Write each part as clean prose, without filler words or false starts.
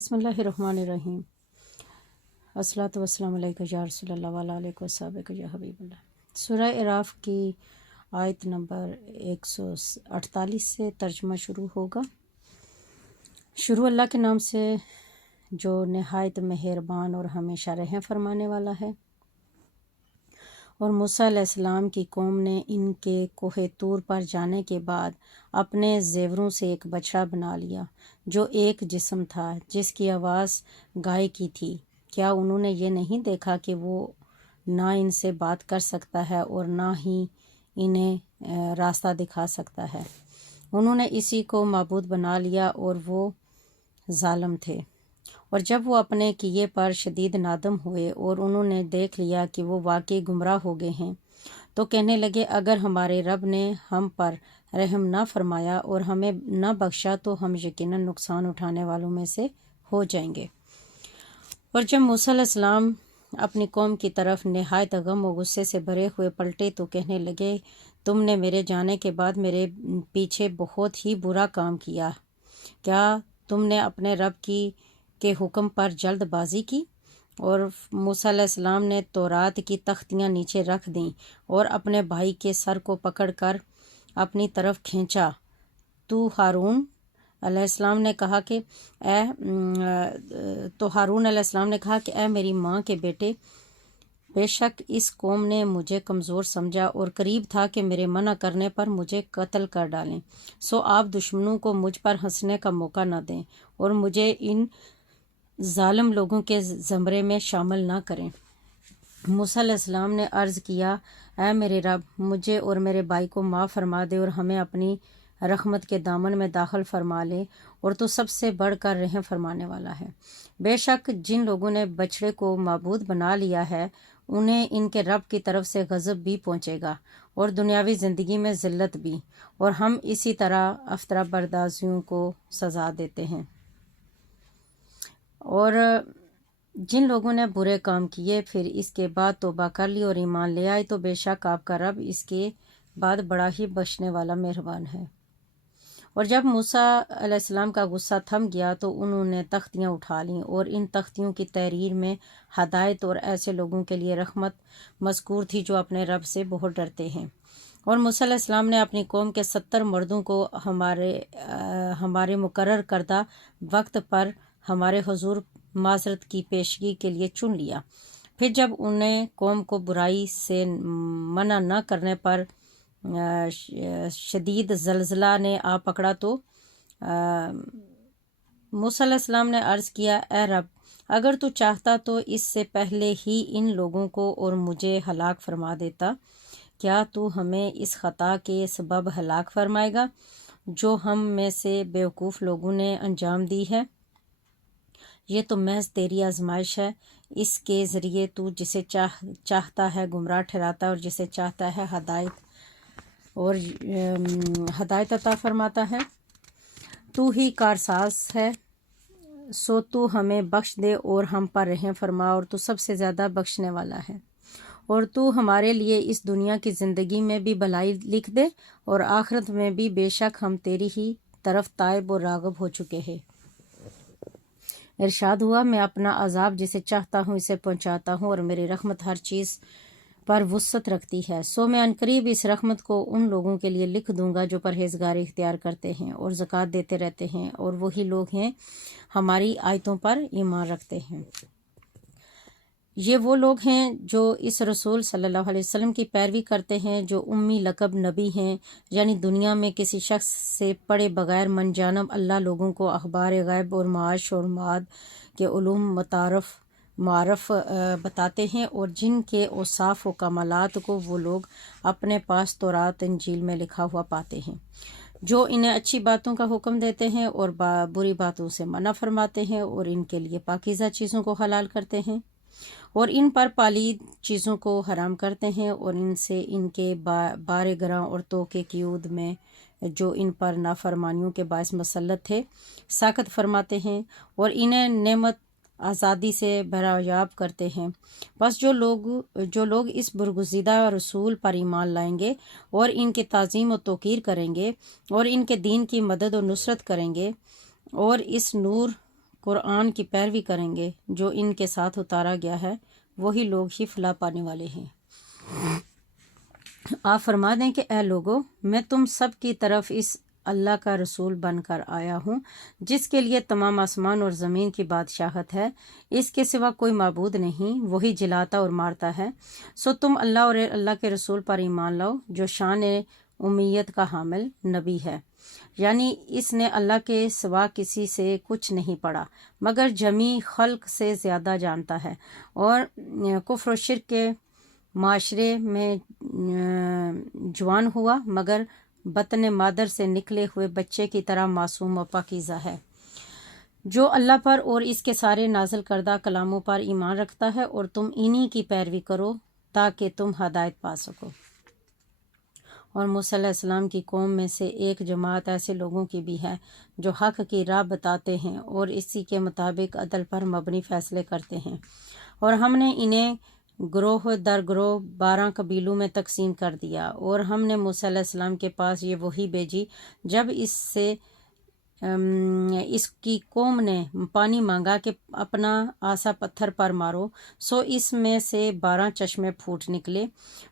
بسم اللہ الرحمن الرحیم۔ الصلاۃ والسلام علیکہ یا رسول اللہ وعلی آلہ وصحبہ یا حبیب اللہ۔ سورہ اعراف کی آیت نمبر 148 سے ترجمہ شروع ہوگا۔ شروع اللہ کے نام سے جو نہایت مہربان اور ہمیشہ رحم فرمانے والا ہے۔ اور موسیٰ علیہ السلام کی قوم نے ان کے کوہ طور پر جانے کے بعد اپنے زیوروں سے ایک بچڑا بنا لیا جو ایک جسم تھا، جس کی آواز گائے کی تھی۔ کیا انہوں نے یہ نہیں دیکھا کہ وہ نہ ان سے بات کر سکتا ہے اور نہ ہی انہیں راستہ دکھا سکتا ہے؟ انہوں نے اسی کو معبود بنا لیا اور وہ ظالم تھے۔ اور جب وہ اپنے کیے پر شدید نادم ہوئے اور انہوں نے دیکھ لیا کہ وہ واقعی گمراہ ہو گئے ہیں، تو کہنے لگے اگر ہمارے رب نے ہم پر رحم نہ فرمایا اور ہمیں نہ بخشا تو ہم یقیناً نقصان اٹھانے والوں میں سے ہو جائیں گے۔ اور جب موسیٰ علیہ السلام اپنی قوم کی طرف نہایت غم و غصے سے بھرے ہوئے پلٹے تو کہنے لگے تم نے میرے جانے کے بعد میرے پیچھے بہت ہی برا کام کیا۔ کیا تم نے اپنے رب کے حکم پر جلد بازی کی؟ اور موسیٰ علیہ السلام نے تورات کی تختیاں نیچے رکھ دیں اور اپنے بھائی کے سر کو پکڑ کر اپنی طرف کھینچا۔ ہارون علیہ السلام نے کہا کہ اے میری ماں کے بیٹے، بے شک اس قوم نے مجھے کمزور سمجھا اور قریب تھا کہ میرے منع کرنے پر مجھے قتل کر ڈالیں، سو آپ دشمنوں کو مجھ پر ہنسنے کا موقع نہ دیں اور مجھے ان ظالم لوگوں کے زمرے میں شامل نہ کریں۔ موسیٰ علیہ السلام نے عرض کیا اے میرے رب، مجھے اور میرے بھائی کو معاف فرما دے اور ہمیں اپنی رحمت کے دامن میں داخل فرما لے، اور تو سب سے بڑھ کر رحم فرمانے والا ہے۔ بے شک جن لوگوں نے بچڑے کو معبود بنا لیا ہے انہیں ان کے رب کی طرف سے غضب بھی پہنچے گا اور دنیاوی زندگی میں ذلت بھی، اور ہم اسی طرح افطرہ بردازیوں کو سزا دیتے ہیں۔ اور جن لوگوں نے برے کام کیے پھر اس کے بعد توبہ کر لی اور ایمان لے آئے تو بے شک آپ کا رب اس کے بعد بڑا ہی بخشنے والا مہربان ہے۔ اور جب موسیٰ علیہ السلام کا غصہ تھم گیا تو انہوں نے تختیاں اٹھا لیں، اور ان تختیوں کی تحریر میں ہدایت اور ایسے لوگوں کے لیے رحمت مذکور تھی جو اپنے رب سے بہت ڈرتے ہیں۔ اور موسیٰ علیہ السلام نے اپنی قوم کے 70 مردوں کو ہمارے مقرر کردہ وقت پر ہمارے حضور معذرت کی پیشگی کے لیے چن لیا۔ پھر جب انہیں قوم کو برائی سے منع نہ کرنے پر شدید زلزلہ نے آ پکڑا تو موسیٰ علیہ السلام نے عرض کیا اے رب، اگر تو چاہتا تو اس سے پہلے ہی ان لوگوں کو اور مجھے ہلاک فرما دیتا۔ کیا تو ہمیں اس خطا کے سبب ہلاک فرمائے گا جو ہم میں سے بیوقوف لوگوں نے انجام دی ہے؟ یہ تو محض تیری آزمائش ہے، اس کے ذریعے تو جسے چاہتا ہے گمراہ ٹھہراتا ہے اور جسے چاہتا ہے ہدایت عطا فرماتا ہے۔ تو ہی کارساز ہے، سو تو ہمیں بخش دے اور ہم پر رحم فرما، اور تو سب سے زیادہ بخشنے والا ہے۔ اور تو ہمارے لیے اس دنیا کی زندگی میں بھی بھلائی لکھ دے اور آخرت میں بھی، بے شک ہم تیری ہی طرف تائب اور راغب ہو چکے ہیں۔ ارشاد ہوا میں اپنا عذاب جسے چاہتا ہوں اسے پہنچاتا ہوں، اور میری رحمت ہر چیز پر وسعت رکھتی ہے، سو میں عنقریب اس رحمت کو ان لوگوں کے لیے لکھ دوں گا جو پرہیزگاری اختیار کرتے ہیں اور زکوٰۃ دیتے رہتے ہیں، اور وہی لوگ ہیں ہماری آیتوں پر ایمان رکھتے ہیں۔ یہ وہ لوگ ہیں جو اس رسول صلی اللہ علیہ وسلم کی پیروی کرتے ہیں جو امی لقب نبی ہیں، یعنی دنیا میں کسی شخص سے پڑھے بغیر من جانب اللہ لوگوں کو اخبار غیب اور معاش اور معاد کے علوم معارف بتاتے ہیں، اور جن کے اوصاف و کمالات کو وہ لوگ اپنے پاس تورات انجیل میں لکھا ہوا پاتے ہیں، جو انہیں اچھی باتوں کا حکم دیتے ہیں اور بری باتوں سے منع فرماتے ہیں، اور ان کے لیے پاکیزہ چیزوں کو حلال کرتے ہیں اور ان پر پالید چیزوں کو حرام کرتے ہیں، اور ان سے ان کے بار گراں اور توقے قیود میں جو ان پر نافرمانیوں کے باعث مسلط تھے ساخت فرماتے ہیں، اور انہیں نعمت آزادی سے بہرایاب کرتے ہیں۔ بس جو لوگ اس برگزیدہ رسول پر ایمان لائیں گے اور ان کی تعظیم و توقیر کریں گے اور ان کے دین کی مدد و نصرت کریں گے اور اس نور قرآن کی پیروی کریں گے جو ان کے ساتھ اتارا گیا ہے وہی لوگ ہی فلاح پانے والے ہیں۔ آپ فرما دیں کہ اے لوگو، میں تم سب کی طرف اس اللہ کا رسول بن کر آیا ہوں جس کے لیے تمام آسمان اور زمین کی بادشاہت ہے، اس کے سوا کوئی معبود نہیں، وہی جلاتا اور مارتا ہے۔ سو تم اللہ اور اللہ کے رسول پر ایمان لاؤ جو شان امیت کا حامل نبی ہے، یعنی اس نے اللہ کے سوا کسی سے کچھ نہیں پڑھا مگر جمیع خلق سے زیادہ جانتا ہے، اور کفر و شرک کے معاشرے میں جوان ہوا مگر بطن مادر سے نکلے ہوئے بچے کی طرح معصوم و پاکیزہ ہے، جو اللہ پر اور اس کے سارے نازل کردہ کلاموں پر ایمان رکھتا ہے، اور تم انہی کی پیروی کرو تاکہ تم ہدایت پا سکو۔ اور موسیٰ علیہ السلام کی قوم میں سے ایک جماعت ایسے لوگوں کی بھی ہے جو حق کی راہ بتاتے ہیں اور اسی کے مطابق عدل پر مبنی فیصلے کرتے ہیں، اور ہم نے انہیں گروہ در گروہ 12 قبیلوں میں تقسیم کر دیا، اور ہم نے موسیٰ علیہ السلام کے پاس یہ وحی بھیجی جب اس کی قوم نے پانی مانگا کہ اپنا عصا پتھر پر مارو، سو اس میں سے 12 چشمے پھوٹ نکلے،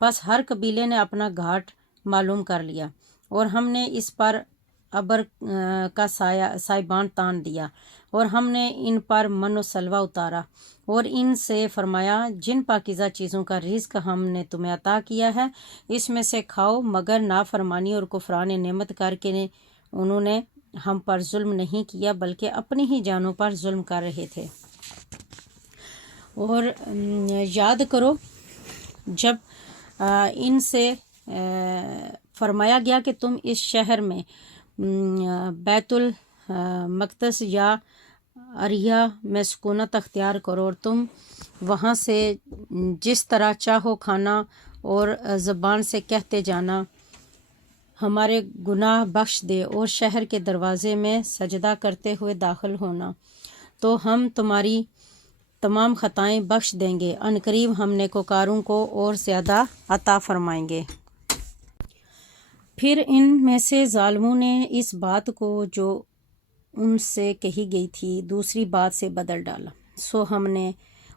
بس ہر قبیلے نے اپنا گھاٹ معلوم کر لیا، اور ہم نے اس پر ابر کا سائبان تان دیا، اور ہم نے ان پر من و سلوہ اتارا، اور ان سے فرمایا جن پاکیزہ چیزوں کا رزق ہم نے تمہیں عطا کیا ہے اس میں سے کھاؤ، مگر نافرمانی اور کفران نعمت کر کے انہوں نے ہم پر ظلم نہیں کیا بلکہ اپنی ہی جانوں پر ظلم کر رہے تھے۔ اور یاد کرو جب ان سے فرمایا گیا کہ تم اس شہر میں بیت المقدس یا اریہ میں سکونت اختیار کرو، اور تم وہاں سے جس طرح چاہو کھانا اور زبان سے کہتے جانا ہمارے گناہ بخش دے، اور شہر کے دروازے میں سجدہ کرتے ہوئے داخل ہونا تو ہم تمہاری تمام خطائیں بخش دیں گے، عنقریب ہم نیکوکاروں کو اور زیادہ عطا فرمائیں گے۔ پھر ان میں سے ظالموں نے اس بات کو جو ان سے کہی گئی تھی دوسری بات سے بدل ڈالا، سو ہم نے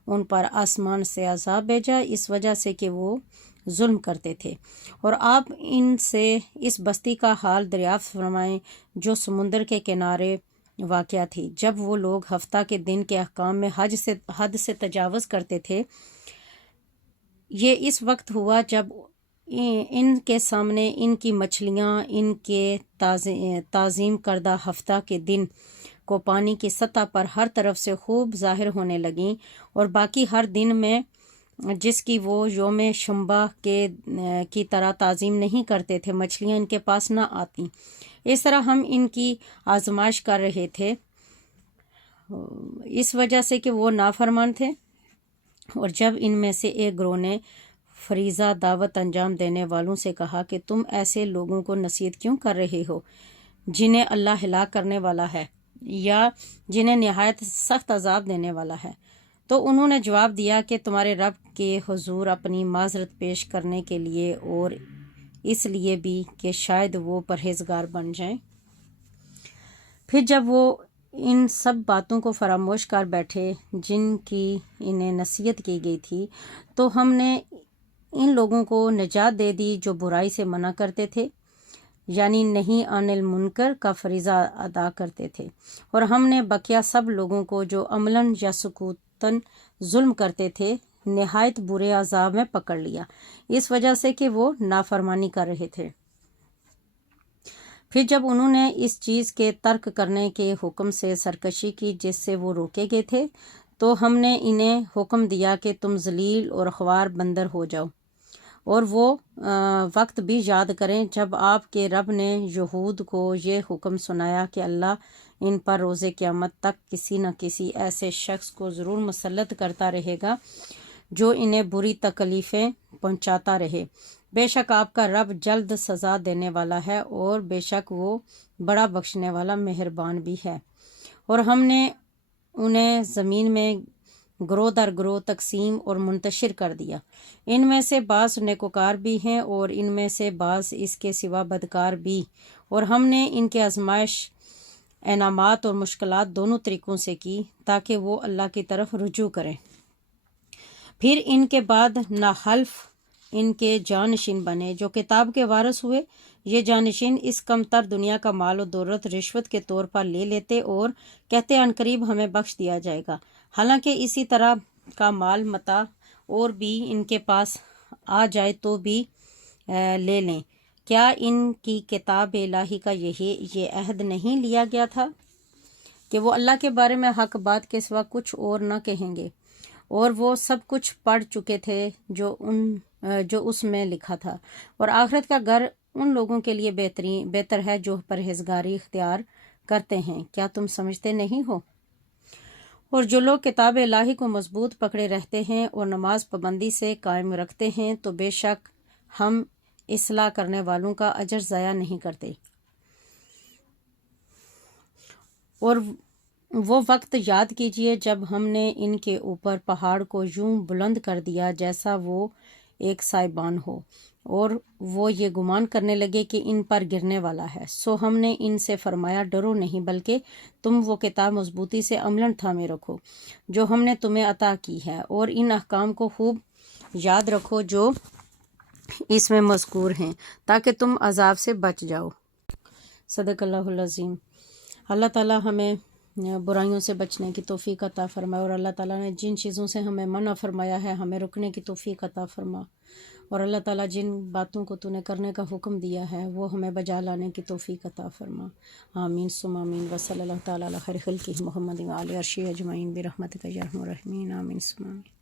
ان پر آسمان سے عذاب بھیجا اس وجہ سے کہ وہ ظلم کرتے تھے۔ اور آپ ان سے اس بستی کا حال دریافت فرمائیں جو سمندر کے کنارے واقع تھی، جب وہ لوگ ہفتہ کے دن کے احکام میں حد سے تجاوز کرتے تھے۔ یہ اس وقت ہوا جب ان کے سامنے ان کی مچھلیاں ان کے تعظیم کردہ ہفتہ کے دن کو پانی کی سطح پر ہر طرف سے خوب ظاہر ہونے لگیں، اور باقی ہر دن میں جس کی وہ یوم شنبہ کی طرح تعظیم نہیں کرتے تھے مچھلیاں ان کے پاس نہ آتیں۔ اس طرح ہم ان کی آزمائش کر رہے تھے اس وجہ سے کہ وہ نافرمان تھے۔ اور جب ان میں سے ایک گروہ نے فریضہ دعوت انجام دینے والوں سے کہا کہ تم ایسے لوگوں کو نصیحت کیوں کر رہے ہو جنہیں اللہ ہلاک کرنے والا ہے یا جنہیں نہایت سخت عذاب دینے والا ہے، تو انہوں نے جواب دیا کہ تمہارے رب کے حضور اپنی معذرت پیش کرنے کے لیے اور اس لیے بھی کہ شاید وہ پرہیزگار بن جائیں۔ پھر جب وہ ان سب باتوں کو فراموش کر بیٹھے جن کی انہیں نصیحت کی گئی تھی، تو ہم نے ان لوگوں کو نجات دے دی جو برائی سے منع کرتے تھے، یعنی نہیں عن المنکر کا فریضہ ادا کرتے تھے، اور ہم نے بقیہ سب لوگوں کو جو عملاً یا سکوتاً ظلم کرتے تھے نہایت برے عذاب میں پکڑ لیا اس وجہ سے کہ وہ نافرمانی کر رہے تھے۔ پھر جب انہوں نے اس چیز کے ترک کرنے کے حکم سے سرکشی کی جس سے وہ روکے گئے تھے، تو ہم نے انہیں حکم دیا کہ تم ذلیل اور خوار بندر ہو جاؤ، اور وہ وقت بھی یاد کریں جب آپ کے رب نے یہود کو یہ حکم سنایا کہ اللہ ان پر روز قیامت تک کسی نہ کسی ایسے شخص کو ضرور مسلط کرتا رہے گا جو انہیں بری تکلیفیں پہنچاتا رہے، بے شک آپ کا رب جلد سزا دینے والا ہے اور بے شک وہ بڑا بخشنے والا مہربان بھی ہے۔ اور ہم نے انہیں زمین میں گروہ در گروہ تقسیم اور منتشر کر دیا، ان میں سے بعض نیکوکار بھی ہیں اور ان میں سے بعض اس کے سوا بدکار بھی، اور ہم نے ان کی آزمائش انعامات اور مشکلات دونوں طریقوں سے کی تاکہ وہ اللہ کی طرف رجوع کریں۔ پھر ان کے بعد ناحلف ان کے جانشین بنے جو کتاب کے وارث ہوئے۔ یہ جانشین اس کم تر دنیا کا مال و دولت رشوت کے طور پر لے لیتے اور کہتے عنقریب ہمیں بخش دیا جائے گا، حالانکہ اسی طرح کا مال متاع اور بھی ان کے پاس آ جائے تو بھی لے لیں۔ کیا ان کی کتاب الہی کا یہ عہد نہیں لیا گیا تھا کہ وہ اللہ کے بارے میں حق بات کے سوا کچھ اور نہ کہیں گے، اور وہ سب کچھ پڑھ چکے تھے جو اس میں لکھا تھا، اور آخرت کا گھر ان لوگوں کے لیے بہتر ہے جو پرہیزگاری اختیار کرتے ہیں۔ کیا تم سمجھتے نہیں ہو؟ اور جو لوگ کتاب الہی کو مضبوط پکڑے رہتے ہیں اور نماز پابندی سے قائم رکھتے ہیں تو بے شک ہم اصلاح کرنے والوں کا اجر ضائع نہیں کرتے۔ اور وہ وقت یاد کیجئے جب ہم نے ان کے اوپر پہاڑ کو یوں بلند کر دیا جیسا وہ ایک سائبان ہو، اور وہ یہ گمان کرنے لگے کہ ان پر گرنے والا ہے۔ سو ہم نے ان سے فرمایا ڈرو نہیں، بلکہ تم وہ کتاب مضبوطی سے عملاً تھامے رکھو جو ہم نے تمہیں عطا کی ہے، اور ان احکام کو خوب یاد رکھو جو اس میں مذکور ہیں تاکہ تم عذاب سے بچ جاؤ۔ صدق اللہ العظیم۔ اللہ تعالیٰ ہمیں برائیوں سے بچنے کی توفیق عطا فرمائے، اور اللہ تعالیٰ نے جن چیزوں سے ہمیں منع فرمایا ہے ہمیں رکنے کی توفیق عطا فرما، اور اللہ تعالیٰ جن باتوں کو تو نے کرنے کا حکم دیا ہے وہ ہمیں بجا لانے کی توفیق عطا فرما۔ آمین ثم آمین۔ وصلی اللہ تعالیٰ علی خیر خلقہ محمد وعلی عرشہ اجمعین برحمتک یا ارحم الراحمین۔ آمین ثم آمین۔